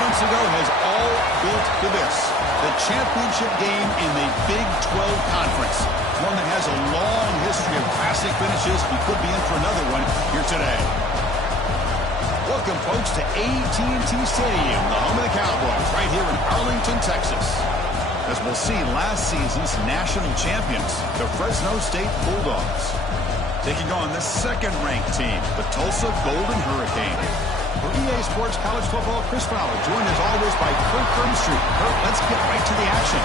months ago has all built to this. The championship game in the Big 12 Conference. One that has a long history of classic finishes. We could be in for another one here today. Welcome, folks, to AT&T Stadium, the home of the Cowboys, right here in Arlington, Texas. As we'll see, last season's national champions, the Fresno State Bulldogs, taking on the second-ranked team, the Tulsa Golden Hurricane. For EA Sports College Football, Chris Fowler, joined as always by Kurt Grimstreet. Kurt, let's get right to the action.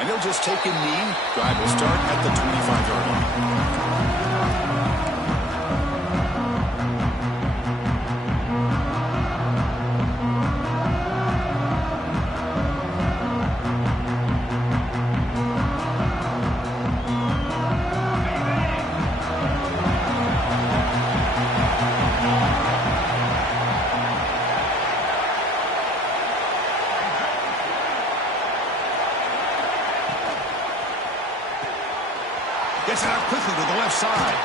And they'll just take a knee. Drive will start at the 25-yard line. Gets it out quickly to the left side.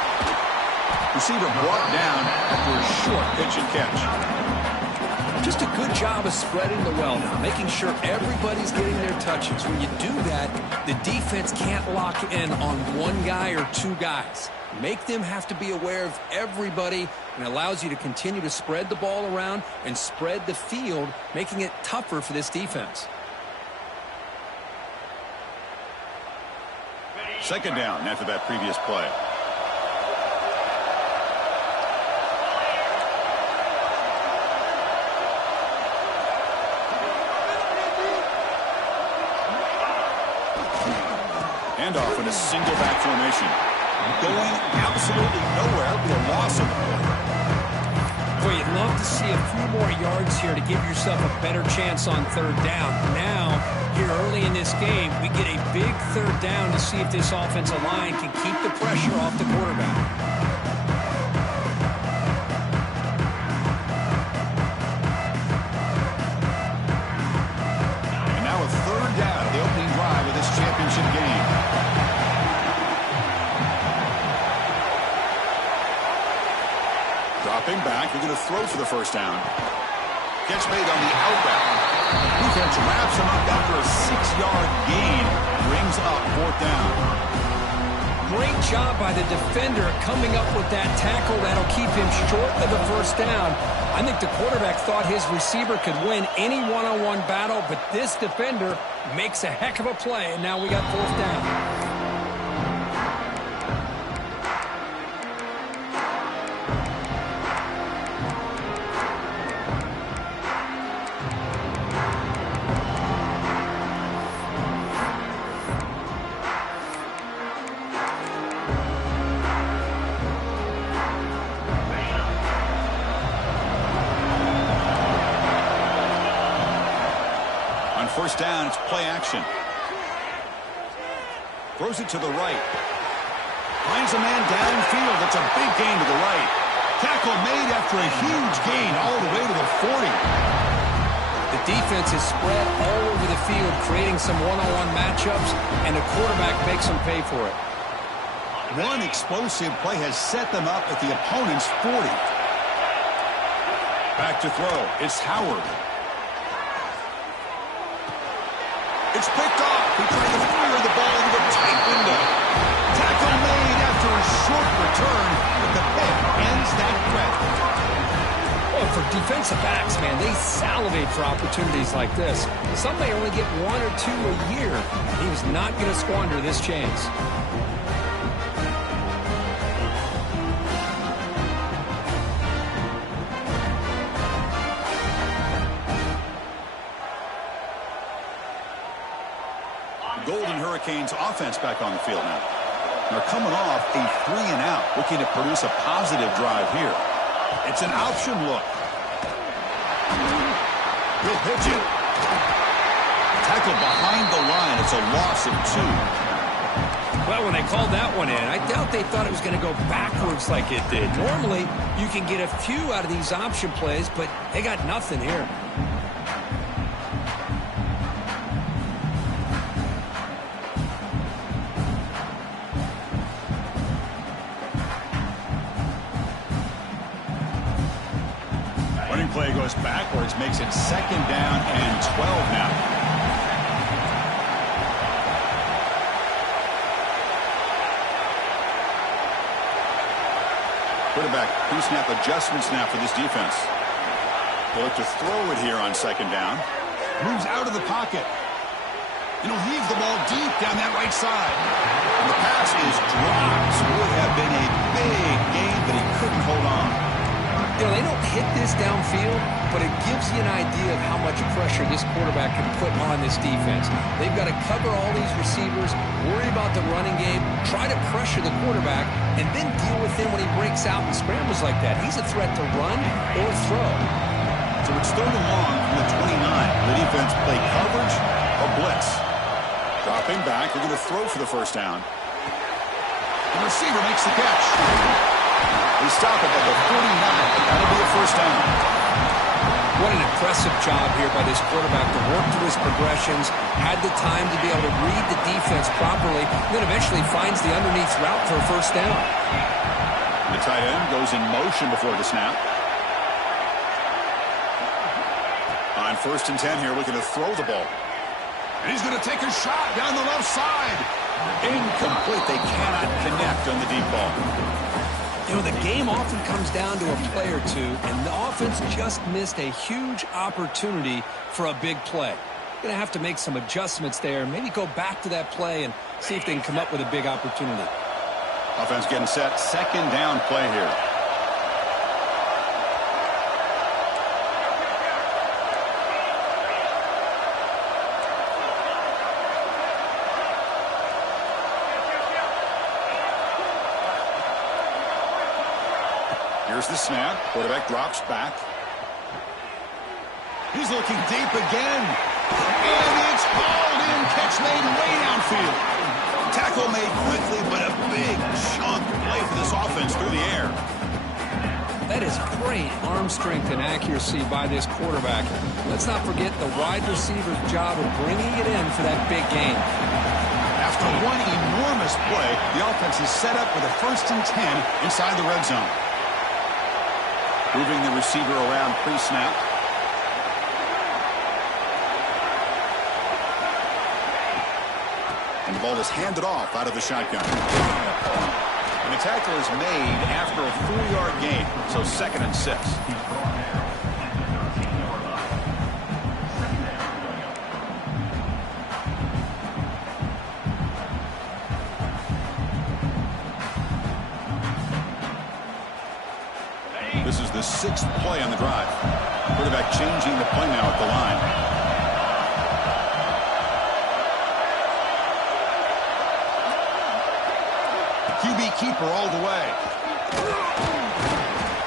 Receiver brought down after a short pitch and catch. Just a good job of spreading the well now, making sure everybody's getting their touches. When you do that, the defense can't lock in on one guy or two guys. Make them have to be aware of everybody, and allows you to continue to spread the ball around and spread the field, making it tougher for this defense. Second down after that previous play. Handoff in a single back formation. Going absolutely nowhere with a loss of the ball. Well, you'd love to see a few more yards here to give yourself a better chance on third down. Now, here early in this game, we get a big third down to see if this offensive line can keep the pressure off the quarterback. And now a third down of the opening drive of this championship game. Dropping back, we're going to throw for the first down. Catch made on the outbound. Defense wraps him up after a 6-yard gain. Brings up fourth down. Great job by the defender coming up with that tackle that'll keep him short of the first down. I think the quarterback thought his receiver could win any one-on-one battle, but this defender makes a heck of a play, and now we got fourth down. First down, it's play action. Throws it to the right. Finds a man downfield. That's a big gain to the right. Tackle made after a huge gain all the way to the 40. The defense is spread all over the field, creating some one-on-one matchups, and the quarterback makes them pay for it. One explosive play has set them up at the opponent's 40. Back to throw. It's Howard. It's picked off. He tried to fire the ball into the tight window. Tackle made after a short return, but the pick ends that threat. Well, for defensive backs, man, they salivate for opportunities like this. Some may only get 1 or 2 a year. He was not going to squander this chance. Golden Hurricanes offense back on the field now. They're coming off a 3-and-out, looking to produce a positive drive here. It's an option look. He'll pitch it. Tackle behind the line. It's a loss of 2. Well, when they called that one in, I doubt they thought it was going to go backwards like it did. Normally, you can get a few out of these option plays, but they got nothing here. Play goes backwards, makes it 2nd down and 12 now. Quarterback pre-snap adjustment snap for this defense. They look to throw it here on 2nd down. Moves out of the pocket. And he'll heave the ball deep down that right side. And the pass is dropped. Would have been a big gain, but he couldn't hold on. They don't hit this downfield, but it gives you an idea of how much pressure this quarterback can put on this defense. They've got to cover all these receivers, worry about the running game, try to pressure the quarterback, and then deal with him when he breaks out and scrambles like that. He's a threat to run or throw. So it's 3rd and long from the 29. The defense play coverage or blitz. Dropping back, they're going to throw for the 1st down. The receiver makes the catch. They stop it at the 49. That'll be a 1st down. What an impressive job here by this quarterback to work through his progressions, had the time to be able to read the defense properly, and then eventually finds the underneath route for a 1st down. The tight end goes in motion before the snap. On 1st and 10 here, looking to throw the ball. And he's going to take a shot down the left side. Incomplete. They cannot connect on the deep ball. The game often comes down to a play or two, and the offense just missed a huge opportunity for a big play. Going to have to make some adjustments there, maybe go back to that play and see if they can come up with a big opportunity. Offense getting set. 2nd down play here. Here's the snap. Quarterback drops back. He's looking deep again. And it's called in. Catch made way downfield. Tackle made quickly, but a big chunk play for this offense through the air. That is great arm strength and accuracy by this quarterback. Let's not forget the wide receiver's job of bringing it in for that big gain. After one enormous play, the offense is set up with a 1st and 10 inside the red zone. Moving the receiver around pre-snap. And the ball is handed off out of the shotgun. And the tackle is made after a 4-yard gain, so 2nd and 6. This is the 6th play on the drive. Quarterback changing the play now at the line. QB keeper all the way.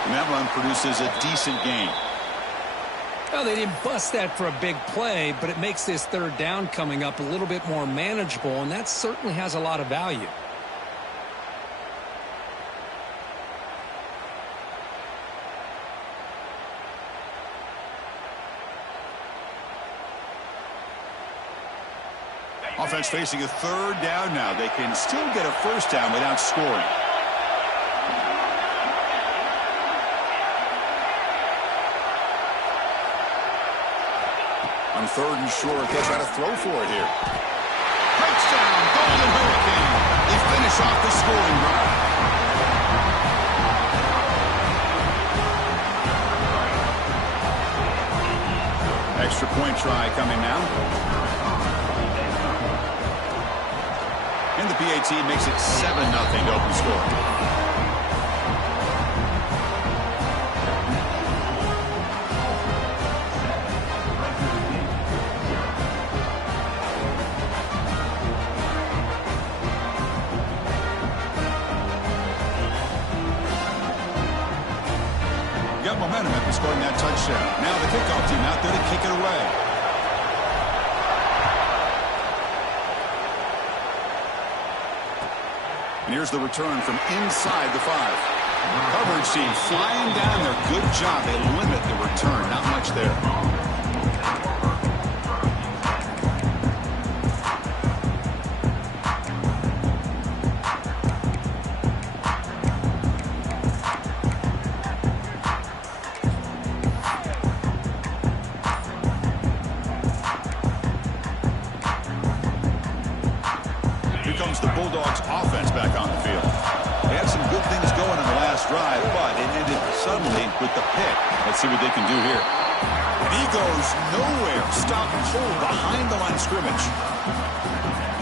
And that run produces a decent gain. Well, they didn't bust that for a big play, but it makes this 3rd down coming up a little bit more manageable, and that certainly has a lot of value. Offense facing a 3rd down now. They can still get a 1st down without scoring. On 3rd and short, they'll try to throw for it here. Touchdown, Golden Hurricane. They finish off the scoring drive. two-point try coming now. And the PAT makes it 7-0 to open score. Got momentum after scoring that touchdown. Now the kickoff team out there to kick it away. And here's the return from inside the 5. Coverage team flying down there. Good job. They limit the return. Not much there. The Bulldogs offense back on the field. They had some good things going on the last drive, but it ended suddenly with the pick. Let's see what they can do here. And he goes nowhere. Stop cold behind the line of scrimmage.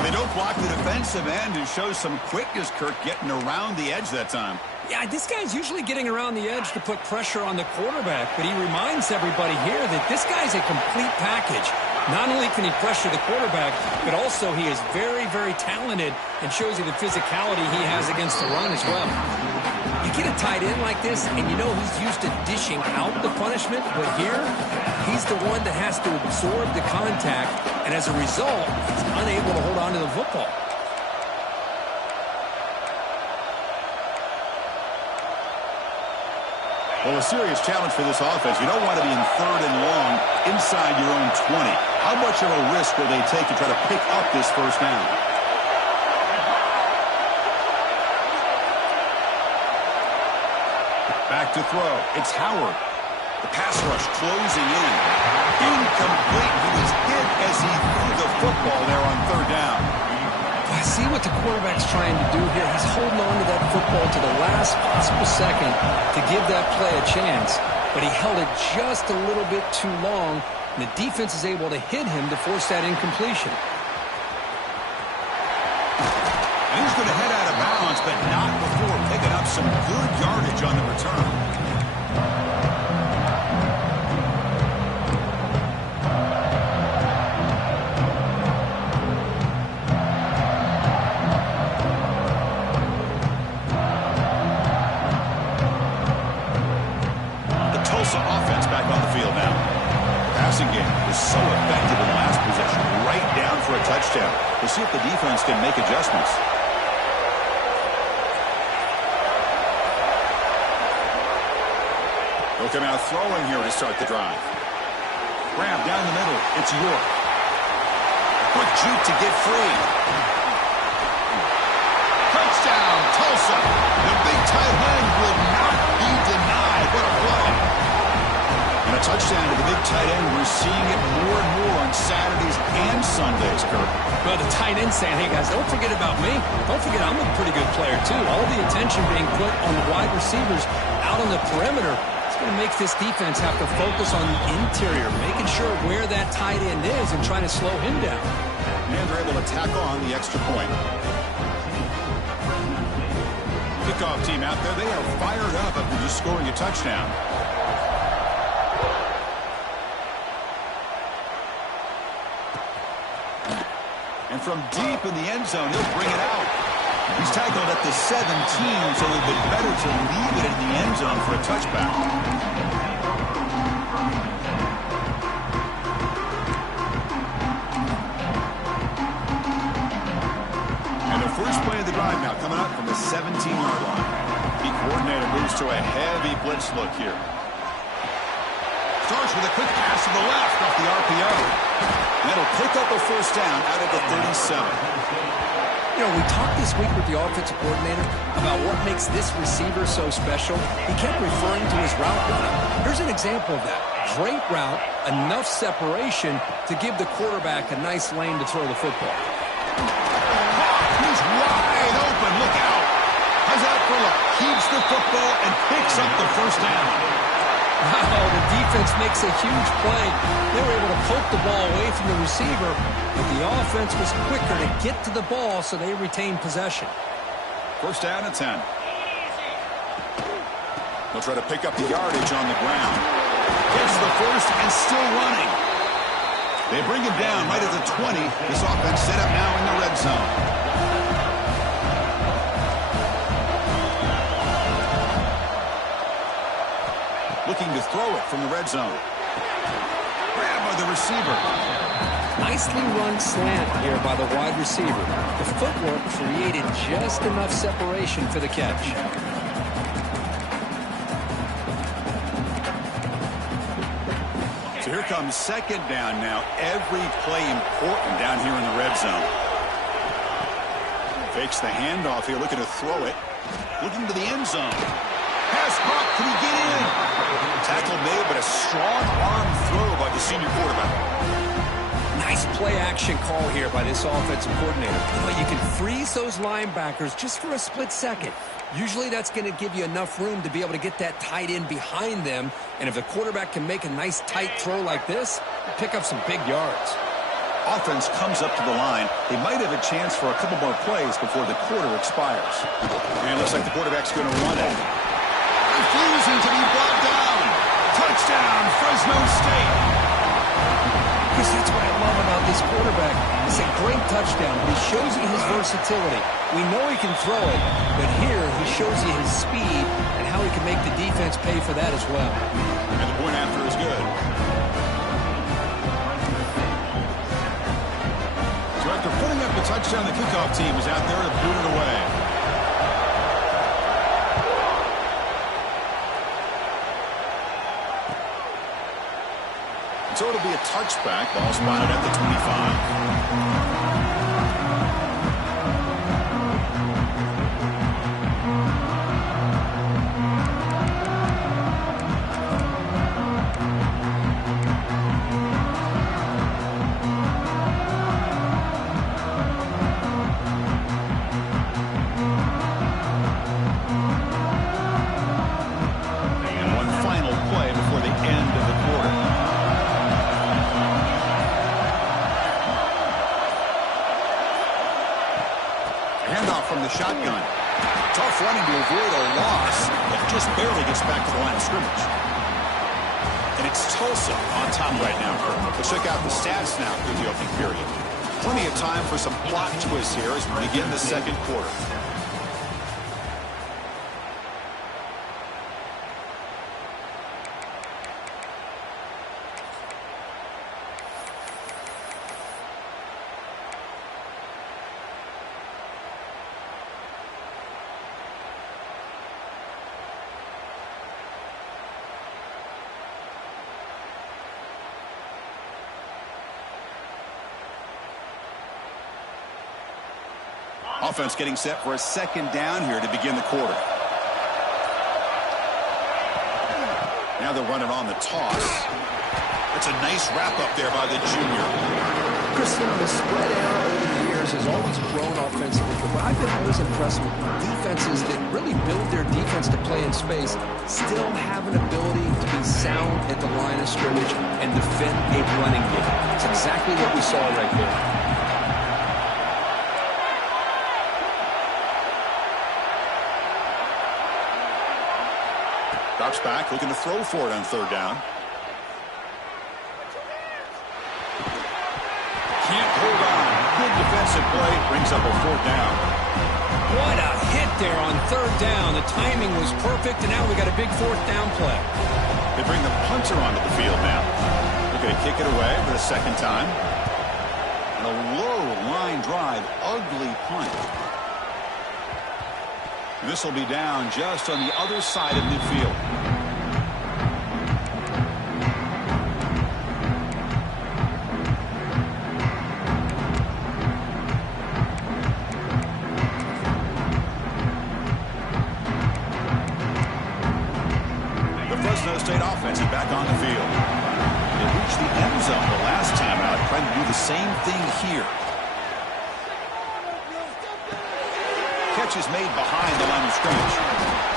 They don't block the defensive end, who shows some quickness, Kirk, getting around the edge that time. Yeah, this guy's usually getting around the edge to put pressure on the quarterback, but he reminds everybody here that this guy's a complete package. Not only can he pressure the quarterback, but also he is very, very talented and shows you the physicality he has against the run as well. You get a tight end like this, and you know he's used to dishing out the punishment, but here, he's the one that has to absorb the contact, and as a result, he's unable to hold on to the football. Well, a serious challenge for this offense. You don't want to be in 3rd and long inside your own 20. How much of a risk will they take to try to pick up this first down? Back to throw. It's Howard. The pass rush closing in. Incomplete. He was hit as he threw the football there on 3rd down. I see what the quarterback's trying to do here. He's holding on to that football to the last possible second to give that play a chance, but he held it just a little bit too long, and the defense is able to hit him to force that incompletion. And he's going to head out of bounds, but not before picking up some good yardage on the return. Tulsa offense back on the field now. The passing game was so effective in the last possession, right down for a touchdown. We'll see if the defense can make adjustments. They'll come out throwing here to start the drive. Grab down the middle. It's York. Quick juke to get free. Touchdown, Tulsa. The big tight end will not be denied. What a play. And a touchdown to the big tight end. We're seeing it more and more on Saturdays and Sundays, Kirk. Well, the tight end saying, hey, guys, don't forget about me. Don't forget I'm a pretty good player, too. All the attention being put on the wide receivers out on the perimeter. It's going to make this defense have to focus on the interior, making sure where that tight end is and trying to slow him down. And they're able to tackle on the extra point. Kickoff team out there. They are fired up after just scoring a touchdown. And from deep in the end zone, he'll bring it out. He's tackled at the 17, so it would be better to leave it in the end zone for a touchback. And the first play of the drive now coming up from the 17-yard line. The coordinator moves to a heavy blitz look here. Starts with a quick pass to the left off the RPO. That'll pick up a first down out of the 37. You know, we talked this week with the offensive coordinator about what makes this receiver so special. He kept referring to his route running. Here's an example of that. Great route, enough separation to give the quarterback a nice lane to throw the football. He's wide open. Look out. How's that for luck? Keeps the football and picks up the first down. Wow, the defense makes a huge play. They were able to poke the ball away from the receiver, but the offense was quicker to get to the ball, so they retained possession. First down and 10. They'll try to pick up the yardage on the ground. Gets the first and still running. They bring him down right at the 20. This offense set up now in the red zone. Looking to throw it from the red zone. Grabbed by the receiver. Nicely run slant here by the wide receiver. The footwork created just enough separation for the catch. So here comes second down now. Every play important down here in the red zone. Fakes the handoff here, looking to throw it. Looking to the end zone. Pass caught. Can he get in? Tackle made, but a strong arm throw by the senior quarterback. Nice play action call here by this offensive coordinator. You know, you can freeze those linebackers just for a split second. Usually that's going to give you enough room to be able to get that tight end behind them. And if the quarterback can make a nice tight throw like this, pick up some big yards. Offense comes up to the line. They might have a chance for a couple more plays before the quarter expires. And it looks like the quarterback's going to run it. Refusing to be brought down. Touchdown, Fresno State. Chris, that's what I love about this quarterback. It's a great touchdown, but he shows you his versatility. We know he can throw it, but here he shows you his speed and how he can make the defense pay for that as well. And the point after is good. So after putting up the touchdown, the kickoff team is out there to boot it away. So it'll be a touchback. Ball spotted at the 25. And one final play before the end of the quarter. Handoff from the shotgun. Tough running to avoid a loss. It just barely gets back to the line of scrimmage. And it's Tulsa on top right now. Let's check out the stats now through the opening period. Plenty of time for some plot twists here as we begin the second quarter. Offense getting set for a second down here to begin the quarter. Now they're running on the toss. It's a nice wrap up there by the junior. Chris, the spread era over the years has always grown offensively, but I've been always impressed with defenses that really build their defense to play in space, still have an ability to be sound at the line of scrimmage and defend a running game. It's exactly what we saw right there. Drops back, looking to throw for it on third down. Can't hold on. Good defensive play. Brings up a fourth down. What a hit there on third down. The timing was perfect, and now we got a big fourth down play. They bring the punter onto the field now. They're going to kick it away for the second time. And a low line drive. Ugly punt. This will be down just on the other side of midfield. The Fresno State offense is back on the field. They reached the end zone the last time out, trying to do the same thing here. Catch is made behind the line of scrimmage.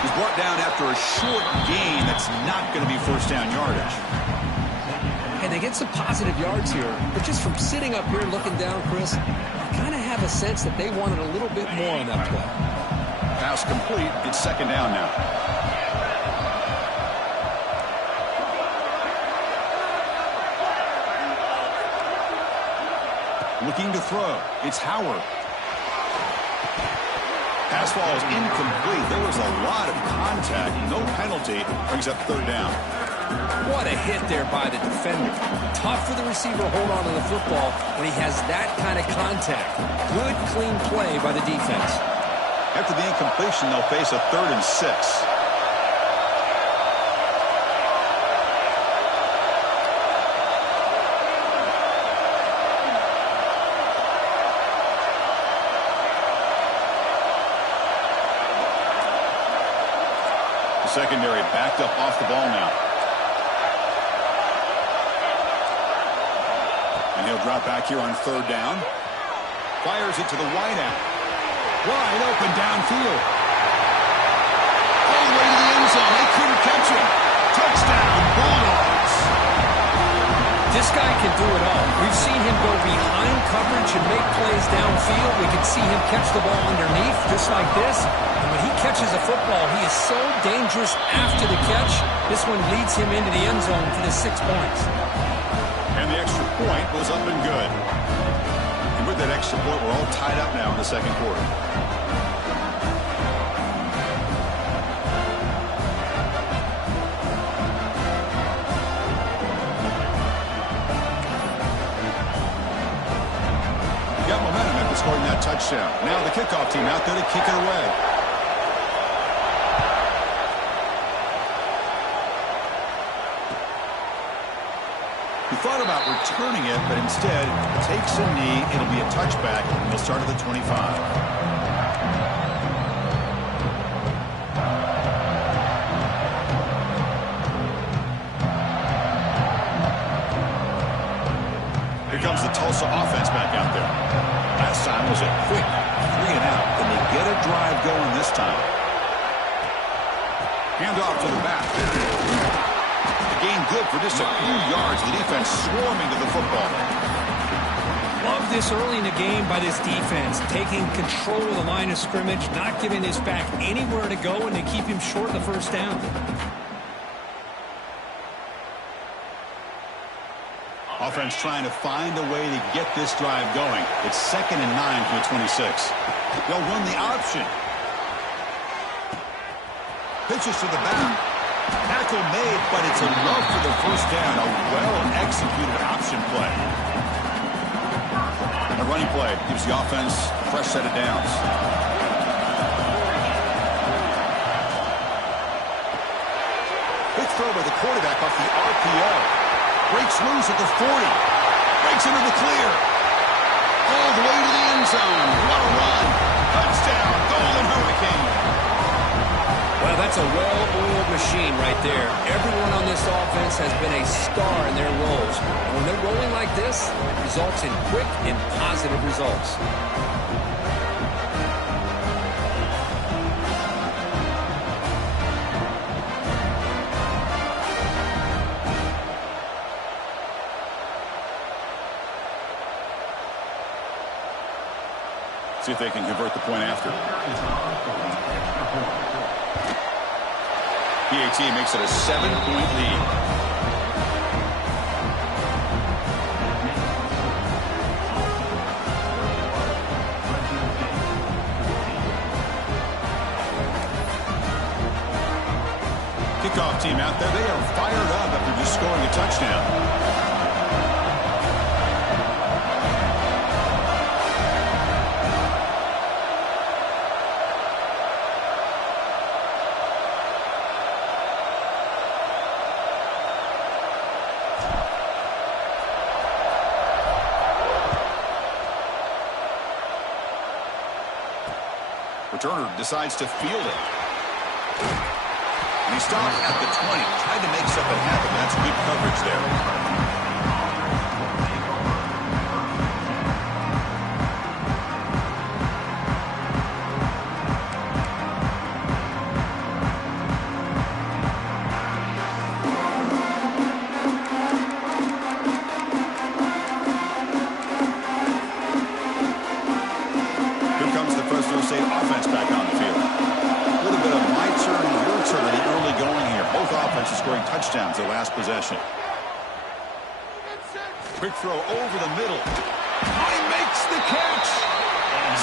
He's brought down after a short gain that's not going to be first down yardage. And they get some positive yards here, but just from sitting up here looking down, Chris, I kind of have a sense that they wanted a little bit more on that play. Pass complete. It's second down now. Looking to throw. It's Howard. Pass falls incomplete. There was a lot of contact. No penalty. Brings up third down. What a hit there by the defender. Tough for the receiver to hold on to the football when he has that kind of contact. Good, clean play by the defense. After the incompletion, they'll face a 3rd and 6. Secondary backed up off the ball now. And he'll drop back here on 3rd down. Fires it to the wideout. Wide open downfield. All the way to the end zone. They couldn't catch him. Touchdown, Bulldogs. This guy can do it all. We've seen him go behind coverage and make plays downfield. We can see him catch the ball underneath just like this. And when he catches a football, he is so dangerous after the catch. This one leads him into the end zone for the 6 points. And the extra point was up and good. And with that extra point, we're all tied up now in the second quarter. Got momentum after scoring that touchdown. Now the kickoff team out there to kick it away. He thought about returning it, but instead takes a knee. It'll be a touchback, and they'll start at the 25. Here comes the Tulsa offense back out there. Last time was a quick 3 and out. Can they get a drive going this time? Hand off to the back. Gain good for just a few yards. The defense swarming to the football. Love this early in the game by this defense, taking control of the line of scrimmage, not giving this back anywhere to go, and they keep him short of the first down. Offense trying to find a way to get this drive going. It's 2nd and 9 from the 26. They'll run the option. Pitches to the back. Tackle made, but it's enough for the first down. A well-executed option play. A running play gives the offense a fresh set of downs. Big throw by the quarterback off the RPO. Breaks loose at the 40. Breaks into the clear. All the way to the end zone. What a run. Touchdown, Golden Hurricane. Well, that's a well-oiled machine right there. Everyone on this offense has been a star in their roles. And when they're rolling like this, it results in quick and positive results. See if they can convert the point after. PAT makes it a 7-point lead. Kickoff team out there. They are fired up after just scoring a touchdown. Turner decides to field it. And he stopped at the 20. Tried to make something happen. That's good coverage there. touchdowns their last possession. Quick throw over the middle. Oh, he makes the catch.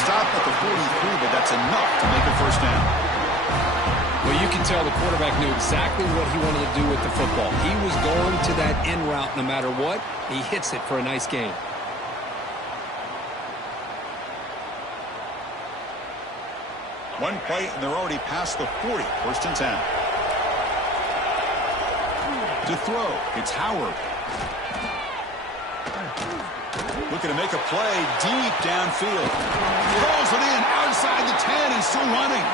Stopped at the 43, but that's enough to make a first down. Well, you can tell the quarterback knew exactly what he wanted to do with the football. He was going to that in route no matter what. He hits it for a nice gain. One play, and they're already past the 40. First and 10. To throw, it's Howard. Looking to make a play deep downfield. Throws it in outside the 10 and still running.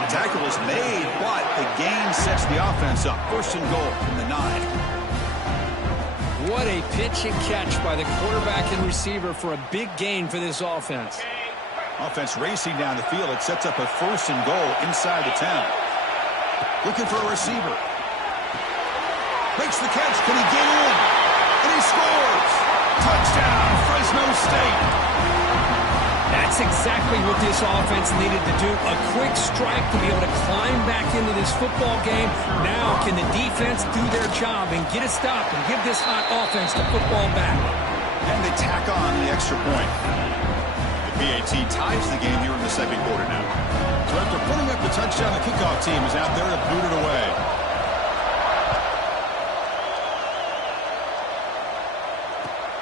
The tackle is made, but the gain sets the offense up. First and goal from the 9. What a pitch and catch by the quarterback and receiver for a big gain for this offense. Offense racing down the field. It sets up a first and goal inside the 10. Looking for a receiver. Makes the catch. Can he get in? And he scores! Touchdown, Fresno State! That's exactly what this offense needed to do. A quick strike to be able to climb back into this football game. Now can the defense do their job and get a stop and give this hot offense the football back? And they tack on the extra point. The PAT ties the game here in the second quarter now. So after putting up the touchdown, the kickoff team is out there to boot it away.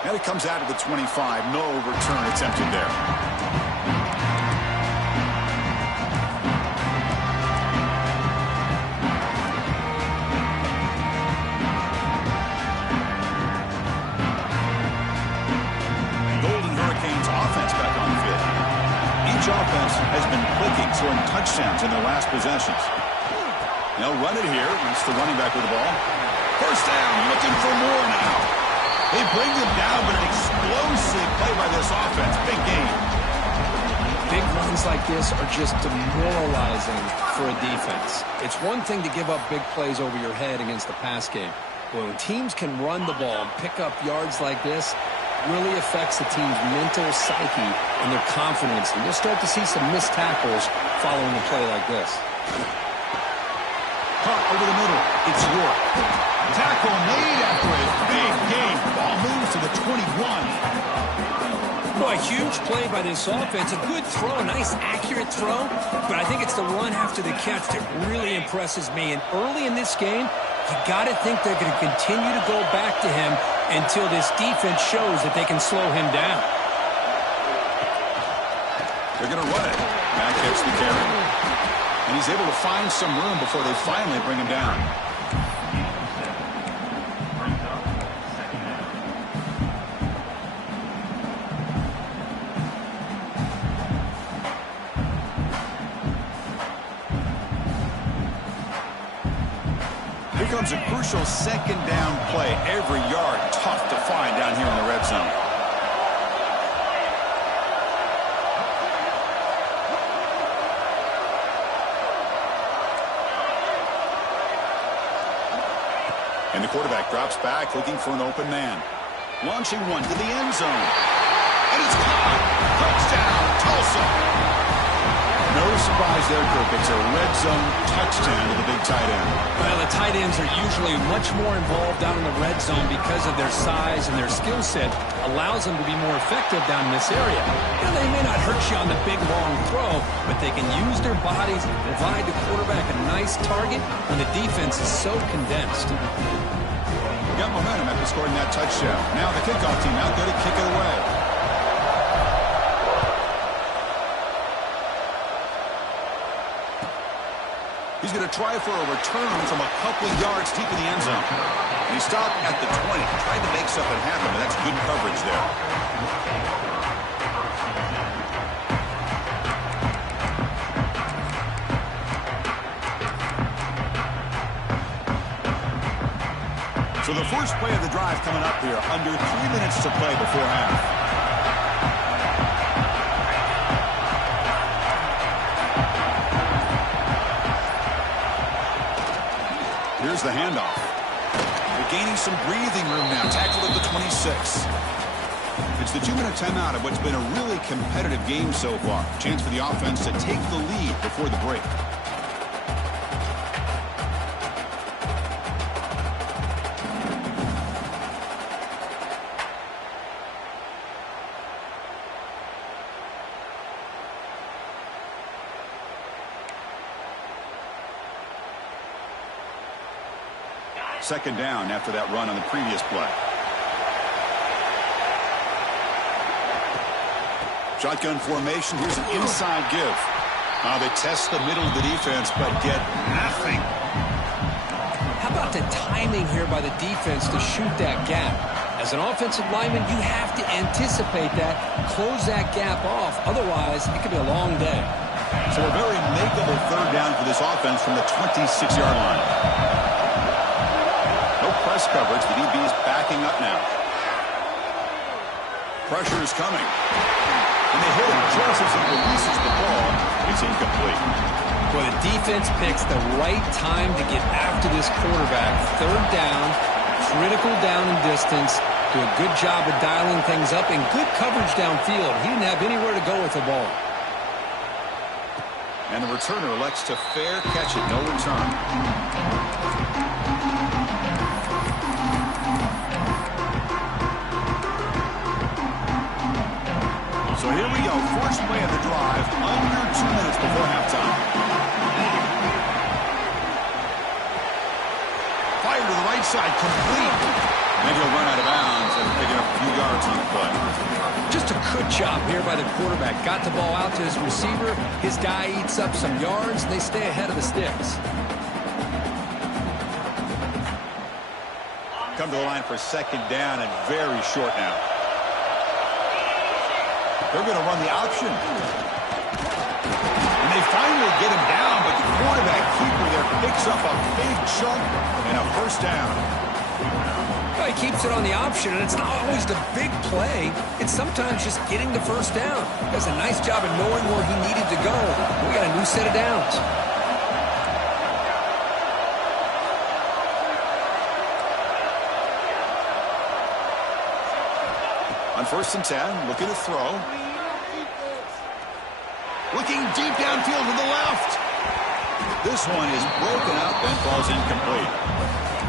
And it comes out of the 25. No return attempted there. Golden Hurricanes offense back on the field. Each offense has been clicking, scoring touchdowns in their last possessions. They'll run it here. It's the running back with the ball. First down, looking for more now. They bring them down, but an explosive play by this offense. Big game. Big runs like this are just demoralizing for a defense. It's one thing to give up big plays over your head against the pass game. But when teams can run the ball and pick up yards like this, it really affects the team's mental psyche and their confidence. And you'll start to see some missed tackles following a play like this. Caught over the middle. It's York. Tackle made after a big game. Ball moves to the 21. Boy, huge play by this offense. A good throw, a nice accurate throw. But I think it's the run after the catch that really impresses me. And early in this game, you got to think they're going to continue to go back to him until this defense shows that they can slow him down. They're going to run it. Matt gets the carry. And he's able to find some room before they finally bring him down. Here comes a crucial second down play. Every yard tough to find down here in the red zone. And the quarterback drops back, looking for an open man. Launching one to the end zone. And it's caught. Touchdown, Tulsa. No surprise there, Kirk. It's a red zone touchdown to the big tight end. Well, the tight ends are usually much more involved down in the red zone because of their size and their skill set. Allows them to be more effective down in this area. Now, they may not hurt you on the big, long throw, but they can use their bodies to provide the quarterback a nice target when the defense is so condensed. Got momentum after scoring that touchdown. Now the kickoff team out there to kick it away. He's going to try for a return from a couple of yards deep in the end zone. And he stopped at the 20. Tried to make something happen, but that's good coverage there. So the first play of the drive coming up here. Under 3 minutes to play before half. Here's the handoff. They're gaining some breathing room now. Tackled at the 26. It's the 2-minute timeout of what's been a really competitive game so far. Chance for the offense to take the lead before the break. Second down after that run on the previous play. Shotgun formation. Here's an inside give. They test the middle of the defense, but get nothing. How about the timing here by the defense to shoot that gap? As an offensive lineman, you have to anticipate that, close that gap off. Otherwise, it could be a long day. So a very makeable third down for this offense from the 26-yard line. No press coverage. The DB's backing up now. Pressure is coming. And they hit him just as he releases the ball. It's incomplete. Well, the defense picks the right time to get after this quarterback. Third down, critical down and distance. Do a good job of dialing things up and good coverage downfield. He didn't have anywhere to go with the ball. And the returner elects to fair catch it. No return. So here we go. First play of the drive. Under 2 minutes before halftime. Fire to the right side. Complete. Maybe he'll run out of bounds and pick up a few yards on the play. Just a good job here by the quarterback. Got the ball out to his receiver. His guy eats up some yards. They stay ahead of the sticks. Come to the line for second down and very short now. They're going to run the option. And they finally get him down, but the quarterback keeper there picks up a big chunk and a first down. Well, he keeps it on the option, and it's not always the big play. It's sometimes just getting the first down. He does a nice job of knowing where he needed to go. We got a new set of downs. On 1st and 10, looking to throw. Looking deep downfield to the left. This one is broken up and falls incomplete.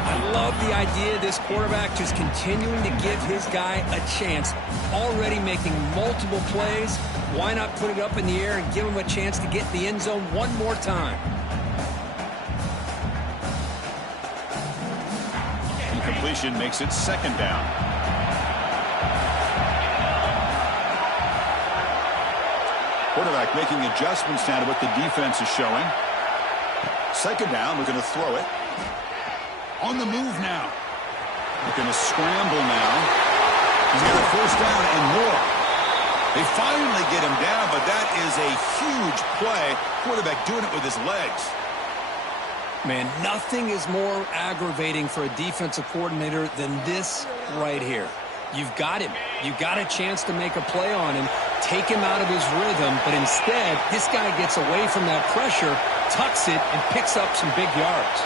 I love the idea of this quarterback just continuing to give his guy a chance. Already making multiple plays. Why not put it up in the air and give him a chance to get in the end zone one more time? Incompletion makes it second down. Quarterback making adjustments now to what the defense is showing. Second down, looking to throw it. On the move now. Looking to scramble now. He's got a first down and more. They finally get him down, but that is a huge play. Quarterback doing it with his legs. Man, nothing is more aggravating for a defensive coordinator than this right here. You've got him. You've got a chance to make a play on him, take him out of his rhythm, but instead, this guy gets away from that pressure, tucks it, and picks up some big yards.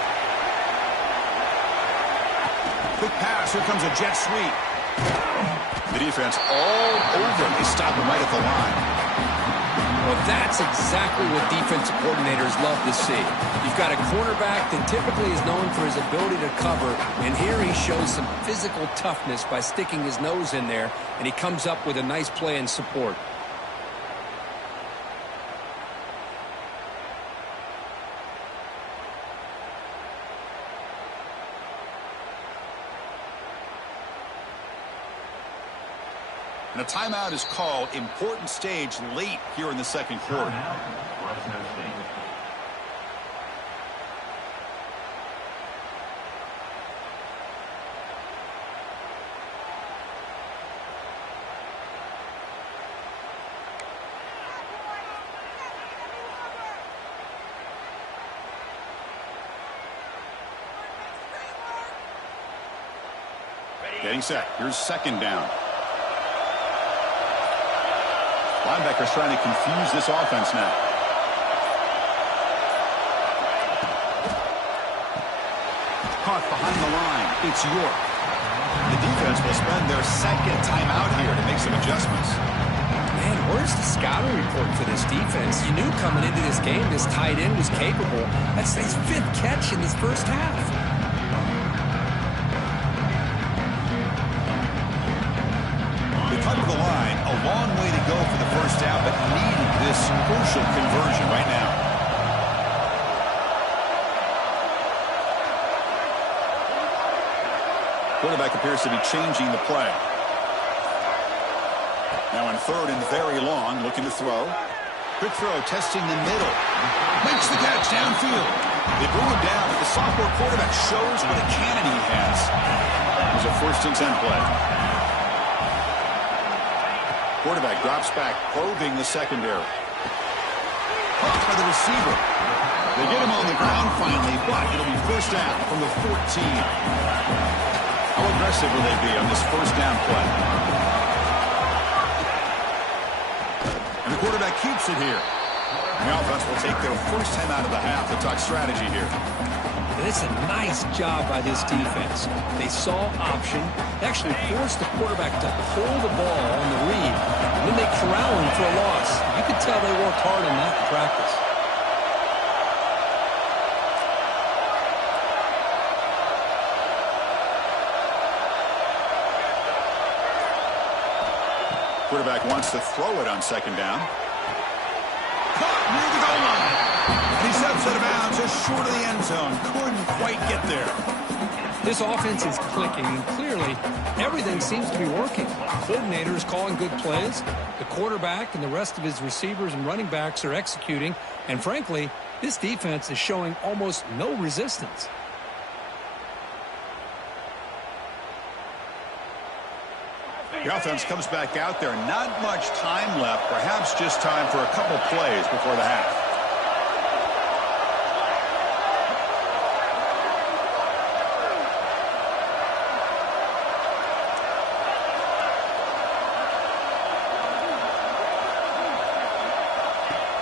Quick pass. Here comes a jet sweep. The defense all over him. They stop him right at the line. Well, that's exactly what defensive coordinators love to see. You've got a quarterback that typically is known for his ability to cover, and here he shows some physical toughness by sticking his nose in there, and he comes up with a nice play in support. And a timeout is called. Important stage late here in the second quarter. Getting set. Here's second down. Linebacker's trying to confuse this offense now. Caught behind the line. It's York. The defense will spend their second timeout here to make some adjustments. Man, where's the scouting report for this defense? You knew coming into this game this tight end was capable. That's his 5th catch in this first half. Cut to the line, a long way to go for the first down, but needed this crucial conversion right now. Quarterback appears to be changing the play. Now on third and very long, looking to throw. Quick throw, testing the middle. Makes the catch downfield. They bring him down, but the sophomore quarterback shows what a cannon he has. It was a 1st and 10 play. Quarterback drops back, probing the secondary. Caught by the receiver. They get him on the ground finally, but it'll be 1st down from the 14. How aggressive will they be on this 1st down play? And the quarterback keeps it here. And the offense will take their 1st time out of the half to talk strategy here. And it's a nice job by this defense. They saw option, actually forced the quarterback to pull the ball on the read, and then they corral him for a loss. You could tell they worked hard on that in practice. Quarterback wants to throw it on 2nd down. Caught near the goal line. And he steps out of bounds just short of the end zone. Couldn't quite get there. This offense is clicking, and clearly everything seems to be working. Coordinator is calling good plays. The quarterback and the rest of his receivers and running backs are executing. And frankly, this defense is showing almost no resistance. The offense comes back out there. Not much time left. Perhaps just time for a couple plays before the half.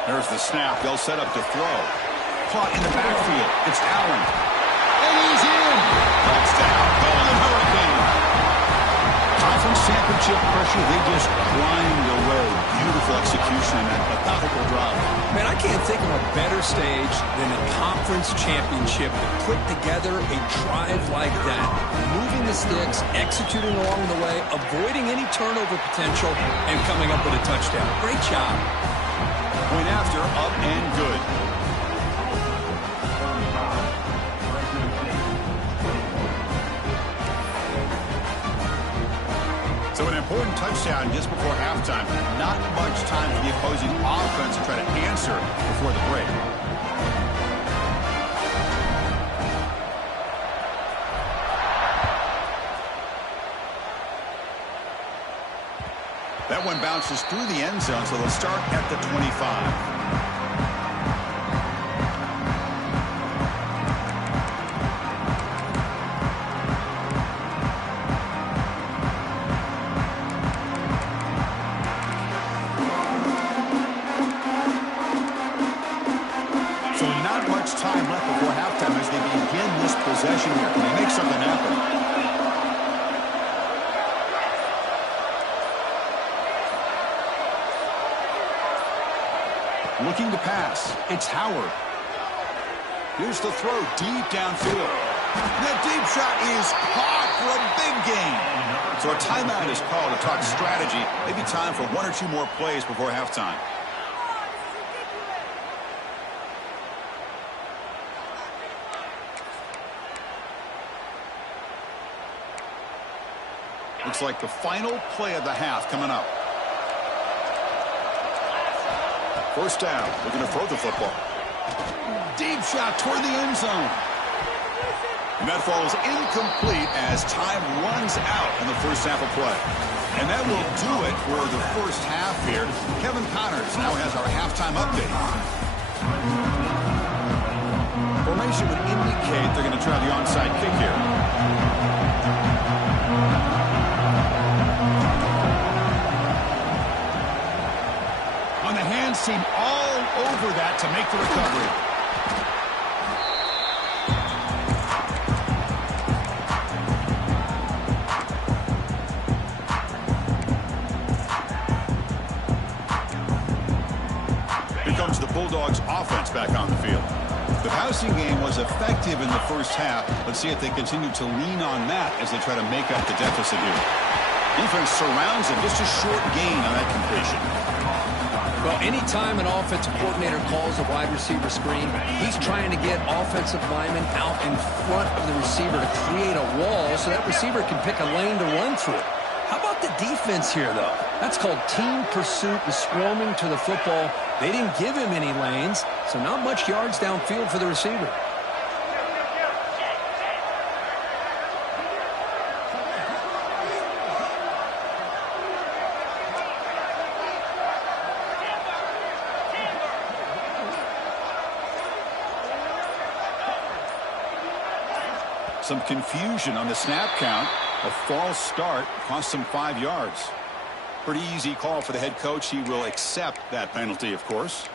There's the snap. They'll set up to throw. Caught in the backfield. It's Allen. And he's in. Touchdown. Golden Hurricane. Conference championship pressure, they just grind away. Beautiful execution and that methodical drive. Man, I can't think of a better stage than a conference championship to put together a drive like that. Moving the sticks, executing along the way, avoiding any turnover potential, and coming up with a touchdown. Great job. Point after, up and good. So an important touchdown just before halftime. Not much time for the opposing offense to try to answer before the break. That one bounces through the end zone, so they'll start at the 25. Time left before halftime as they begin this possession here. Can they make something happen? Looking to pass. It's Howard. Here's the throw deep downfield. That deep shot is caught for a big gain. So a timeout is called to talk strategy. Maybe time for 1 or 2 more plays before halftime. Looks like the final play of the half coming up. 1st down. They're going to throw the football. Deep shot toward the end zone. And that falls incomplete as time runs out in the 1st half of play. And that will do it for the 1st half here. Kevin Connors now has our halftime update. Formation would indicate they're going to try the onside kick here. On the hands team all over that to make the recovery. Here comes the Bulldogs offense back on the field. The passing game was effective in the 1st half. Let's see if they continue to lean on that as they try to make up the deficit here. Defense surrounds him. Just a short gain on that completion. Well, anytime an offensive coordinator calls a wide receiver screen, he's trying to get offensive linemen out in front of the receiver to create a wall so that receiver can pick a lane to run through. How about the defense here, though? That's called team pursuit and swarming to the football. They didn't give him any lanes, so not much yards downfield for the receiver. Some confusion on the snap count. A false start cost him 5 yards. Pretty easy call for the head coach. He will accept that penalty, of course.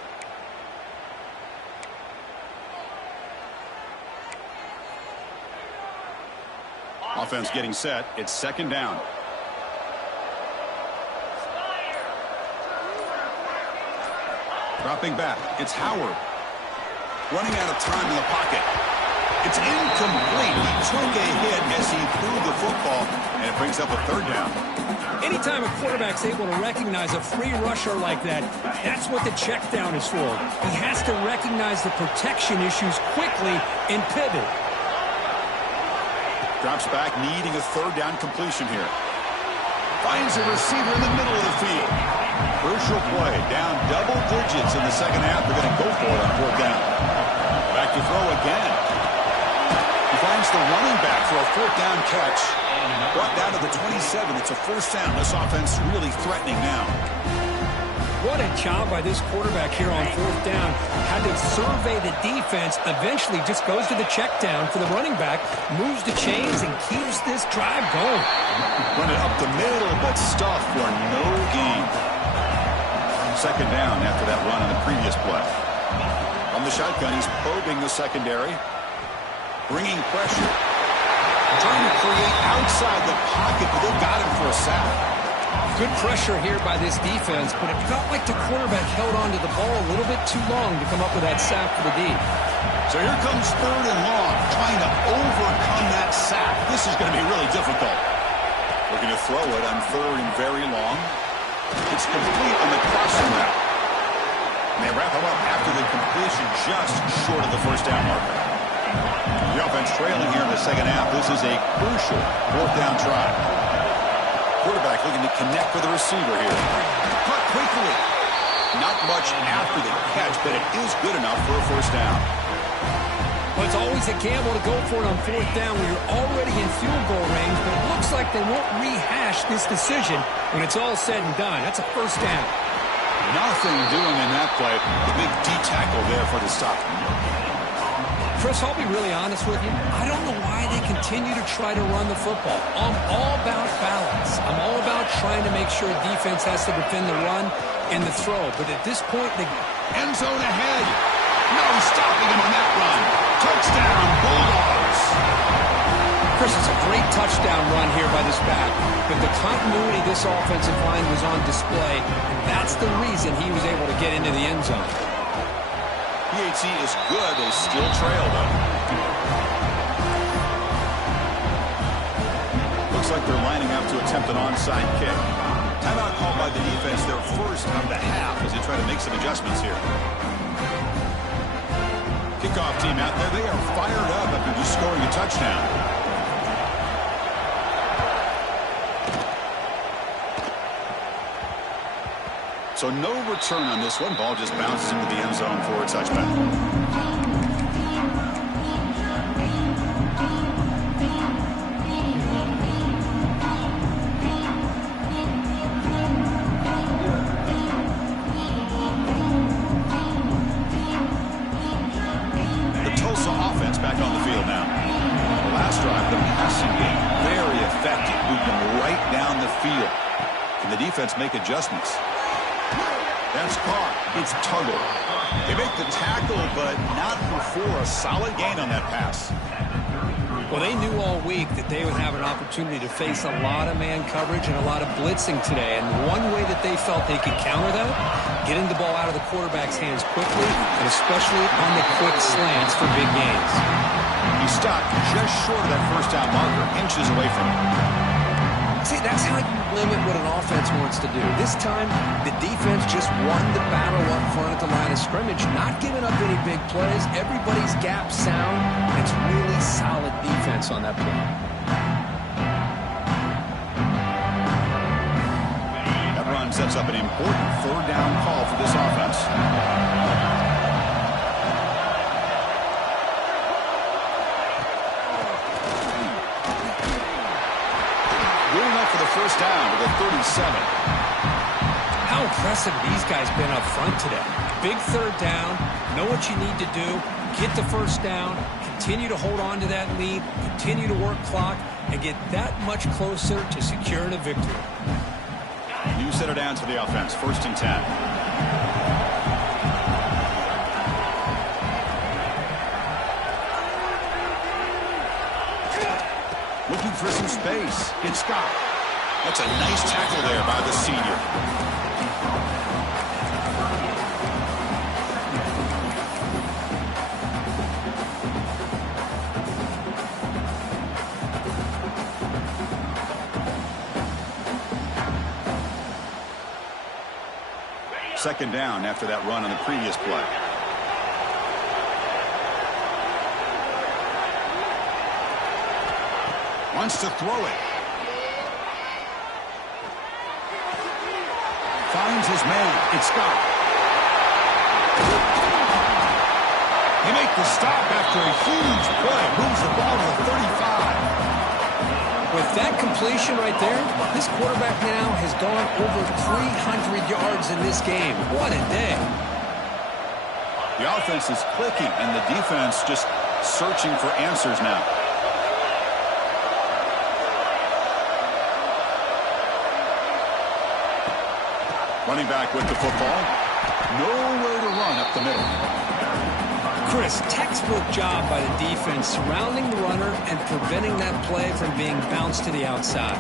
Offense getting set. It's second down. Dropping back. It's Howard. Running out of time in the pocket. It's incomplete. He took a hit as he threw the football, and it brings up a third down. Anytime a quarterback's able to recognize a free rusher like that, that's what the check down is for. He has to recognize the protection issues quickly and pivot. Drops back, needing a third down completion here. Finds a receiver in the middle of the field. Crucial play, down double digits in the second half. They're going to go for it on fourth down. Back to throw again. He finds the running back for a fourth down catch. Brought down to the 27. It's a first down. This offense really threatening now. What a job by this quarterback here on fourth down. Had to survey the defense. Eventually just goes to the check down for the running back. Moves the chains and keeps this drive going. Run it up the middle, but stuff for no gain. Second down after that run on the previous play. On the shotgun, he's probing the secondary. Bringing pressure. Trying to create outside the pocket, but they got him for a sack. Good pressure here by this defense, but it felt like the quarterback held onto the ball a little bit too long to come up with that sack for the D. So here comes third and long, trying to overcome that sack. This is going to be really difficult. Looking to throw it on third and very long. It's complete on the crossing route. And they wrap him up after the completion just short of the first down marker. The offense trailing here in the second half. This is a crucial fourth down try. Quarterback looking to connect with the receiver here. Caught quickly. Not much after the catch, but it is good enough for a first down. Well, it's always a gamble to go for it on fourth down when you're already in field goal range, but it looks like they won't rehash this decision when it's all said and done. That's a first down. Nothing doing in that play. The big D tackle there for the stop. Chris, I'll be really honest with you. I don't know why they continue to try to run the football. I'm all about balance. I'm all about trying to make sure defense has to defend the run and the throw. But at this point, the end zone ahead. No stopping him on that run. Touchdown, Bulldogs. Chris, it's a great touchdown run here by this back. But the continuity of this offensive line was on display. And that's the reason he was able to get into the end zone. PHC is good. They still trail, though. Looks like they're lining up to attempt an onside kick. Timeout called by the defense, their first of the half, as they try to make some adjustments here. Kickoff team out there. They are fired up after just scoring a touchdown. So no return on this one. Ball just bounces into the end zone for a touchback. The Tulsa offense back on the field now. The last drive, the passing game, very effective. Moving right down the field. Can the defense make adjustments? That's caught. It's Tuggle. They make the tackle, but not before a solid gain on that pass. Well, they knew all week that they would have an opportunity to face a lot of man coverage and a lot of blitzing today. And one way that they felt they could counter that, getting the ball out of the quarterback's hands quickly, and especially on the quick slants for big gains. He stopped just short of that first down marker, inches away from it. See, that's how you limit what an offense wants to do. This time, the defense just won the battle up front at the line of scrimmage, not giving up any big plays. Everybody's gap sound. It's really solid defense on that play. That run sets up an important third down call for this offense. First down to the 37. How impressive these guys been up front today. Big third down, know what you need to do, get the first down, continue to hold on to that lead, continue to work clock, and get that much closer to securing a victory. You set it down to the offense, 1st and 10. Looking for some space. It's Scott. That's a nice tackle there by the senior. Second down after that run on the previous play. Wants to throw it. Finds his man. It's Scott. They make the stop after a huge play. Moves the ball to the 35. With that completion right there, this quarterback now has gone over 300 yards in this game. What a day. The offense is clicking, and the defense just searching for answers now. Running back with the football. Nowhere to run up the middle. Chris, textbook job by the defense surrounding the runner and preventing that play from being bounced to the outside.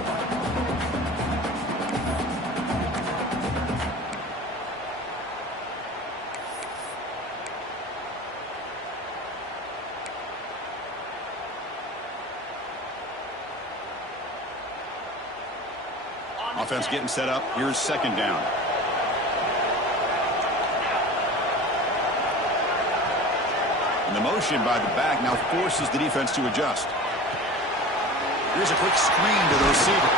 Offense getting set up. Here's second down. And the motion by the back now forces the defense to adjust. Here's a quick screen to the receiver.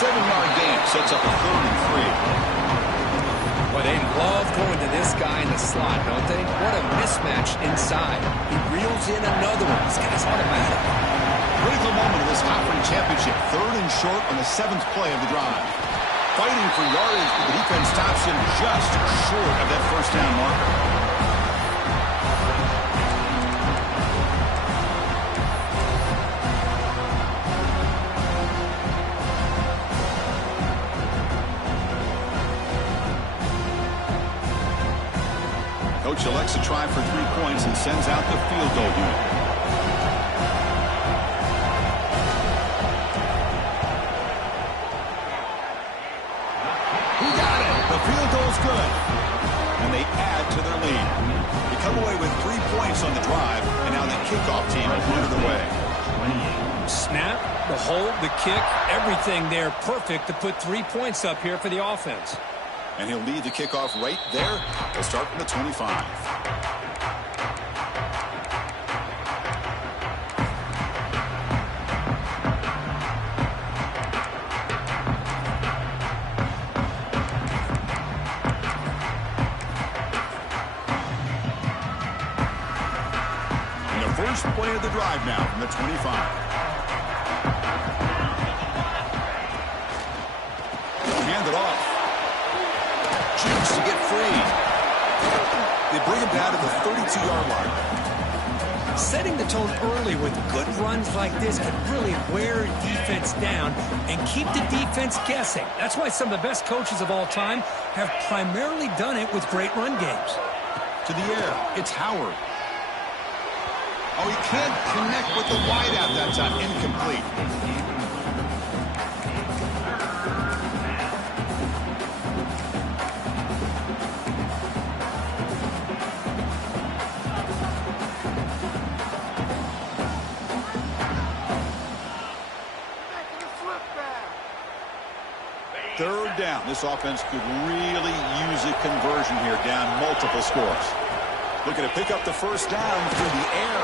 7-yard gain sets up a 3rd and 3. Well, they love going to this guy in the slot, don't they? What a mismatch inside. He reels in another one. This guy's automatic. Critical moment of this conference championship. 3rd and short on the 7th play of the drive. Fighting for yardage, but the defense stops him just short of that first down marker. Coach elects to try for 3 points and sends out the field goal unit. He got it. The field goal's good. And they add to their lead. They come away with 3 points on the drive, and now the kickoff team is under way. Snap, the hold, the kick, everything there perfect to put 3 points up here for the offense. And he'll lead the kickoff right there. They'll start from the 25. And the first play of the drive now from the 25. Hand it off. To get free. They bring him down to the 32-yard line. Setting the tone early with good runs like this could really wear defense down and keep the defense guessing. That's why some of the best coaches of all time have primarily done it with great run games. To the air, it's Howard. Oh, he can't connect with the wideout that time. Incomplete. 3rd down. This offense could really use a conversion here, down multiple scores. Looking to pick up the 1st down through the air.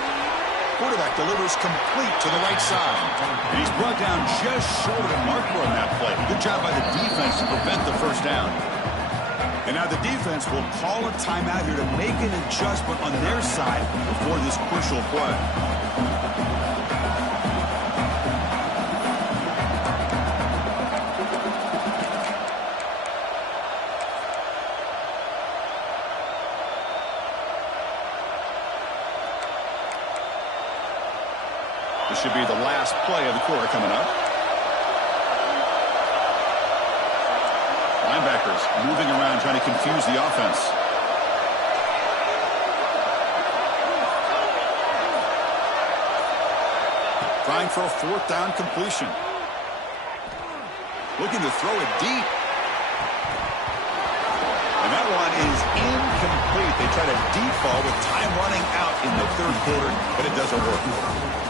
Quarterback delivers complete to the right side. And he's brought down just short of the marker on that play. Good job by the defense to prevent the 1st down. And now the defense will call a timeout here to make an adjustment on their side before this crucial play. This should be the last play of the quarter coming up. Linebackers moving around, trying to confuse the offense. Trying for a 4th down completion. Looking to throw it deep. And that one is incomplete. They try to deep ball with time running out in the 3rd quarter, but it doesn't work.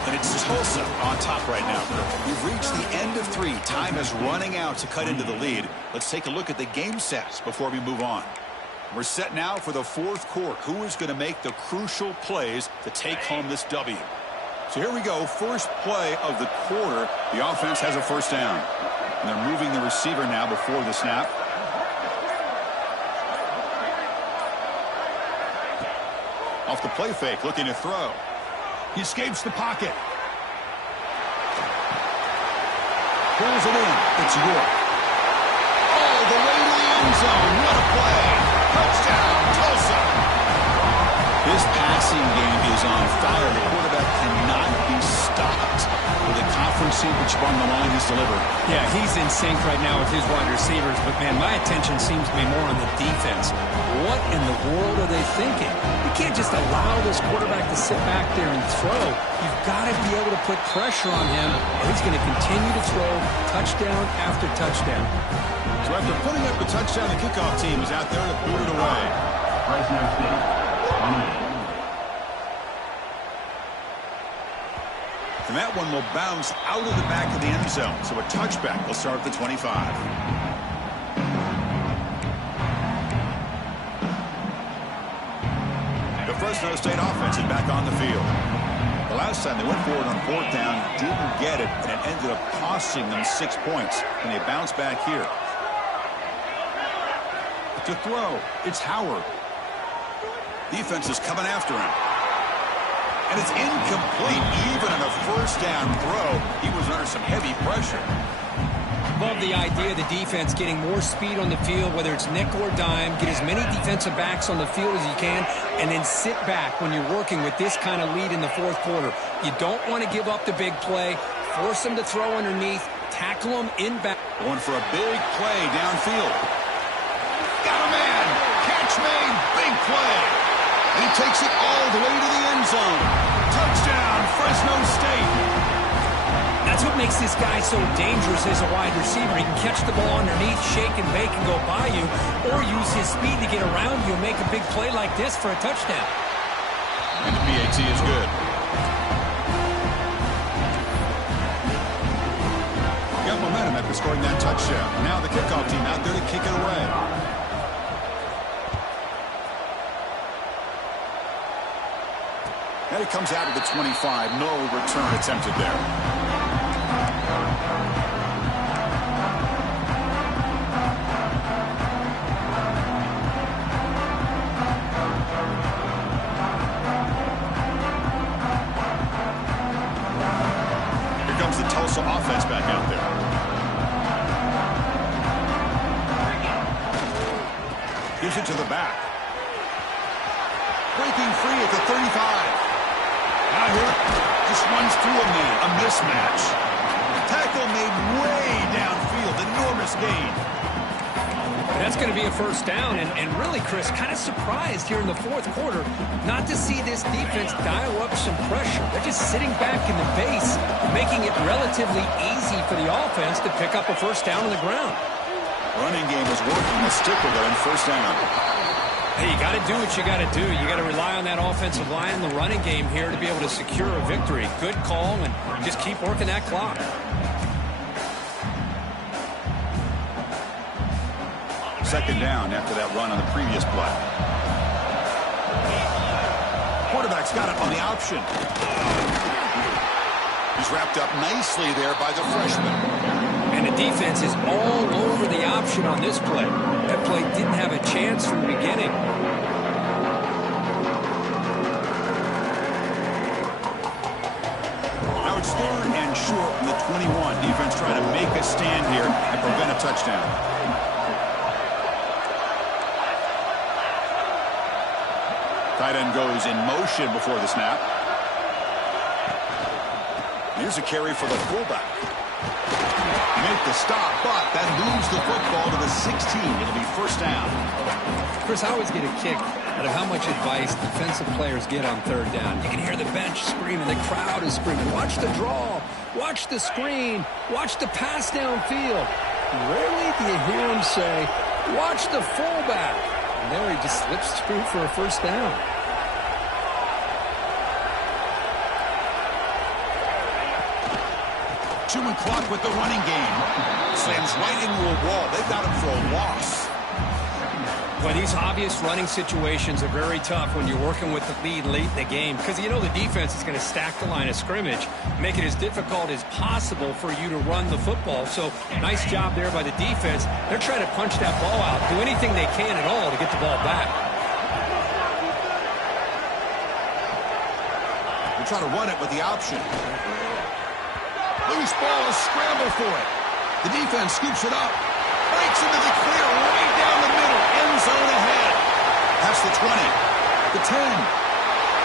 And it's Tulsa on top right now. We've reached the end of 3. Time is running out to cut into the lead. Let's take a look at the game sets before we move on. We're set now for the 4th quarter. Who is going to make the crucial plays to take home this W? So here we go. First play of the quarter. The offense has a 1st down. And they're moving the receiver now before the snap. Off the play fake, looking to throw. He escapes the pocket. Pulls it in. It's York. All the way to the end zone. What a play. Touchdown, Tulsa. This passing game is on fire. The quarterback cannot be stopped with a conference championship on the line he's delivered. Yeah, he's in sync right now with his wide receivers, but man, my attention seems to be more on the defense. What in the world are they thinking? You can't just allow this quarterback to sit back there and throw. You've got to be able to put pressure on him, or he's going to continue to throw touchdown after touchdown. So after putting up a touchdown, the kickoff team is out there to put it away. Fresno State. And that one will bounce out of the back of the end zone. So a touchback will start at the 25. The Fresno State offense is back on the field. The last time they went forward on 4th down, didn't get it, and it ended up costing them 6 points. And they bounce back here. To throw, it's Howard. Defense is coming after him. And it's incomplete. Even on a 1st down throw, he was under some heavy pressure. Love the idea of the defense getting more speed on the field, whether it's nickel or dime, get as many defensive backs on the field as you can, and then sit back when you're working with this kind of lead in the 4th quarter. You don't want to give up the big play, force them to throw underneath, tackle them in back. Going for a big play downfield. Got a man. Catch made. Big play. And he takes it all the way to the end zone. Touchdown, Fresno State. That's what makes this guy so dangerous as a wide receiver. He can catch the ball underneath, shake and bake and go by you, or use his speed to get around you and make a big play like this for a touchdown. And the PAT is good. Got momentum after scoring that touchdown. Now the kickoff team out there to kick it away. And it comes out of the 25. No return attempted there. Here comes the Tulsa offense back out there. Gives it to the back. Breaking free at the 35. Out here, just runs through a man. A mismatch. Tackle made way downfield. Enormous gain. That's going to be a 1st down. And really, Chris, kind of surprised here in the 4th quarter not to see this defense dial up some pressure. They're just sitting back in the base, making it relatively easy for the offense to pick up a 1st down on the ground. Running game is working. Let's stick with it on 1st down. Hey, you got to do what you got to do. You got to rely on that offensive line in the running game here to be able to secure a victory. Good call, and just keep working that clock. Second down after that run on the previous play. Quarterback's got it on the option. He's wrapped up nicely there by the freshman. And the defense is all over the option on this play. That play didn't have a chance from the beginning. Now it's 3rd and short from the 21. Defense trying to make a stand here and prevent a touchdown. Tight end goes in motion before the snap. Here's a carry for the fullback. Make the stop, but that moves the football to the 16. It'll be first down. Chris, I always get a kick out of how much advice defensive players get on 3rd down. You can hear the bench screaming, the crowd is screaming. Watch the draw, watch the screen, watch the pass downfield. Rarely do you hear him say, watch the fullback. And there he just slips through for a first down. Two-man clock with the running game. Slams right into a wall. They've got him for a loss. Well, these obvious running situations are very tough when you're working with the lead late in the game because you know the defense is going to stack the line of scrimmage, make it as difficult as possible for you to run the football. So, nice job there by the defense. They're trying to punch that ball out, do anything they can at all to get the ball back. They try to run it with the option. Loose ball, a scramble for it. The defense scoops it up. Breaks into the clear right down the middle. End zone ahead. That's the 20. The 10.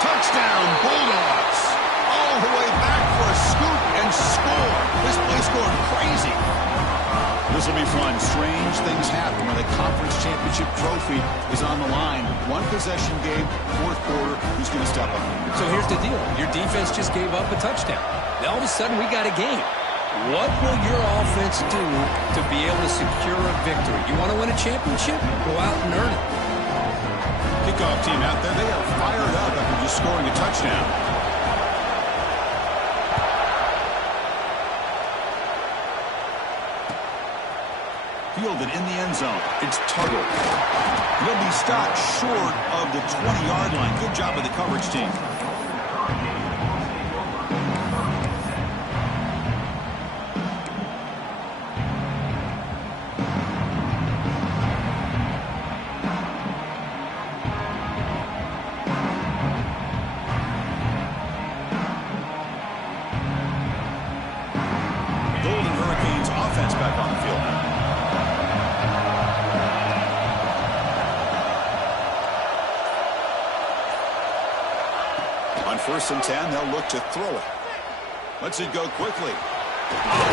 Touchdown, Bulldogs. All the way back for a scoop and score. This place going crazy. This will be fun. Strange things happen when the conference championship trophy is on the line. One possession game, 4th quarter. Who's going to step up? So here's the deal. Your defense just gave up a touchdown. Now all of a sudden we got a game. What will your offense do to be able to secure a victory? You want to win a championship? Go out and earn it. Kickoff team out there. They are fired up after just scoring a touchdown. Fielded in the end zone. It's Tuttle. He'll be stopped short of the 20-yard line. Good job of the coverage team. On 1st and 10, they'll look to throw it. Lets it go quickly. Oh,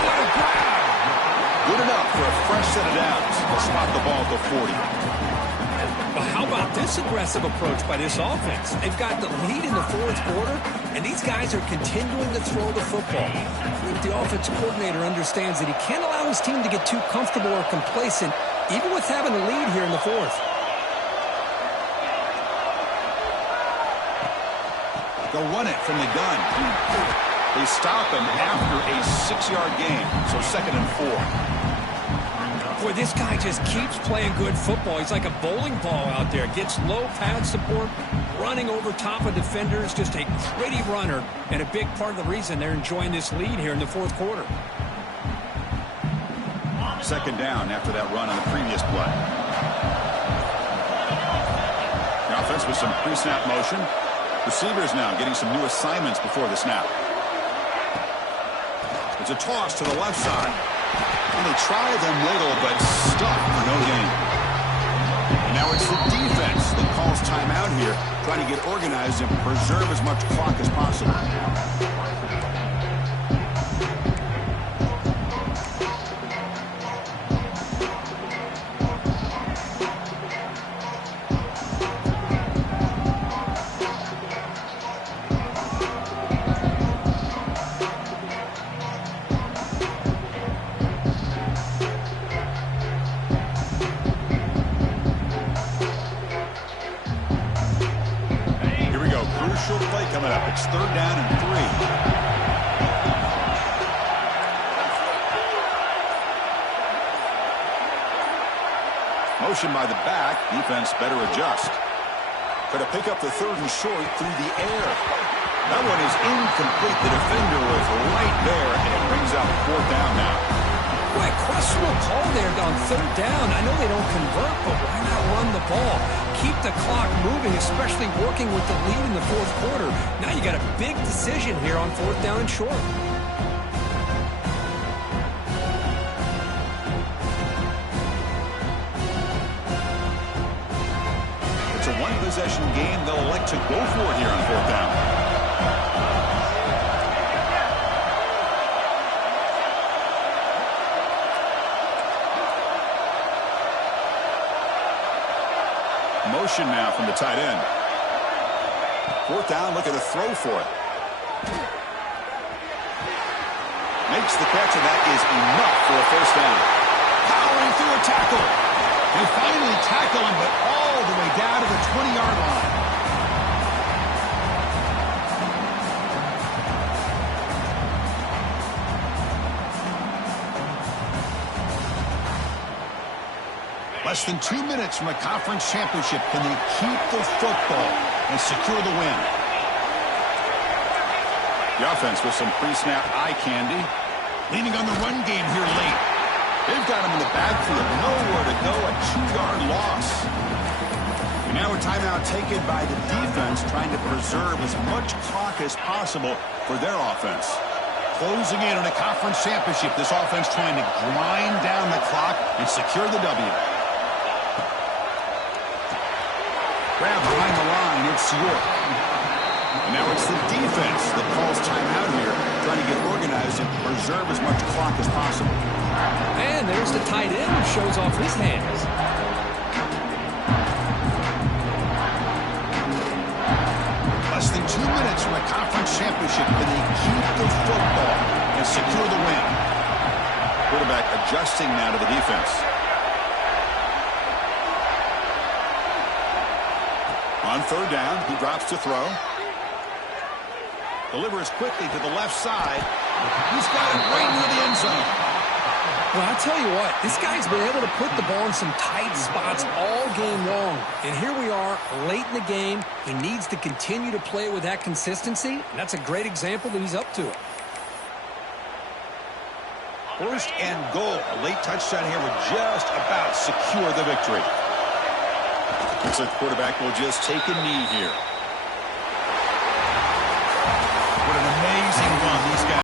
what a grab! Good enough for a fresh set of downs. They'll spot the ball at the 40. Well, how about this aggressive approach by this offense? They've got the lead in the 4th quarter, and these guys are continuing to throw the football. I think the offensive coordinator understands that he can't allow his team to get too comfortable or complacent, even with having a lead here in the 4th. They'll run it from the gun. They stop him after a 6-yard gain, so 2nd and 4. Boy, this guy just keeps playing good football. He's like a bowling ball out there. Gets low pad support, running over top of defenders. Just a gritty runner, and a big part of the reason they're enjoying this lead here in the 4th quarter. 2nd down after that run on the previous play. The offense with some pre-snap motion. Receivers now getting some new assignments before the snap. It's a toss to the left side. And they try them little, but stuck for no gain. And now it's the defense that calls timeout here, trying to get organized and preserve as much clock as possible. Crucial play coming up. It's 3rd down and 3. motion by the back. Defense better adjust. Going to pick up the 3rd and short through the air. That one is incomplete. The defender was right there, and it brings up 4th down now. Boy, questionable call there on 3rd down. I know they don't convert, but why not run the ball? Keep the clock moving, especially working with the lead in the 4th quarter. Now you got a big decision here on 4th down and short. It's a one-possession game. They'll elect to go for it here on 4th down. Motion now from the tight end. 4th down, look at the throw for it. Makes the catch, and that is enough for a 1st down. Powering through a tackle. They finally tackle him, but all the way down to the 20-yard line. Less than 2 minutes from a conference championship. Can they keep the football and secure the win? The offense with some pre-snap eye candy. Leaning on the run game here late. They've got him in the backfield. Nowhere to go. A 2-yard loss. And now a timeout taken by the defense, trying to preserve as much clock as possible for their offense. Closing in on a conference championship. This offense trying to grind down the clock and secure the W. Grab behind the line, it's York. And now it's the defense that calls timeout here, trying to get organized and preserve as much clock as possible. And there's the tight end who shows off his hands. Less than 2 minutes from a conference championship. Can they keep the football and secure the win? Quarterback adjusting now to the defense. On 3rd down, he drops to throw. Delivers quickly to the left side. He's got it right near the end zone. Well, I'll tell you what, this guy's been able to put the ball in some tight spots all game long. And here we are, late in the game. He needs to continue to play with that consistency. And that's a great example that he's up to it. 1st and goal. A late touchdown here would just about secure the victory. Looks like the quarterback will just take a knee here.